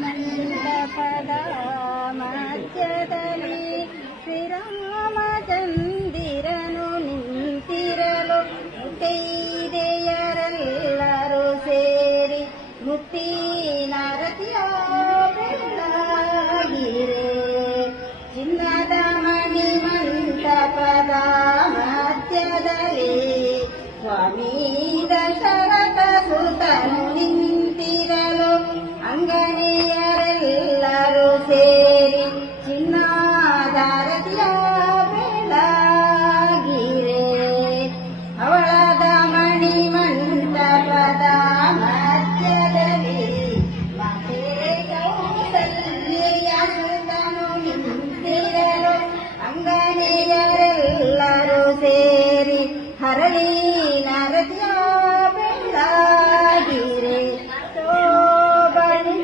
ಮಂಟಪದ ಮಧ್ಯದಲ್ಲಿ ಶ್ರೀರಾಮಚಂದಿರನು ನಿಂತಿರಲು ಮುತ್ತೈದೆಯರೆಲ್ಲರೂ ಸೇರಿ ಮುಕ್ತಿ ನಾರತಿಯ ಬೆಳಗಿರೆ ಚಿನ್ನದ ಮಣಿ ಮಂಟಪದ ಮಧ್ಯದಲ್ಲಿ ಸ್ವಾಮಿ ದಶರಥ ಸುತನು ನಿಂತಿರಲು ಅಂಗನೆಯರೆಲ್ಲರೂ ಸೇರಿ ಚಿನ್ನಾದಾರತಿಯ ಬೆಳಗಿರೆ ಅವಳದ ಮಣಿ ಮಂಟಪದ ಮಧ್ಯದಲ್ಲಿ ಮಾತೆ ಕೌಸಲ್ಯ ಸುತನು ನಿಂತಿರಲು ಅಂಗನೆಯರೆಲ್ಲರೂ ಸೇರಿ ಹರಳಿ ನಾರತಿಯ ಬೆಳಗಿರೆ ಶೋಭಣಿ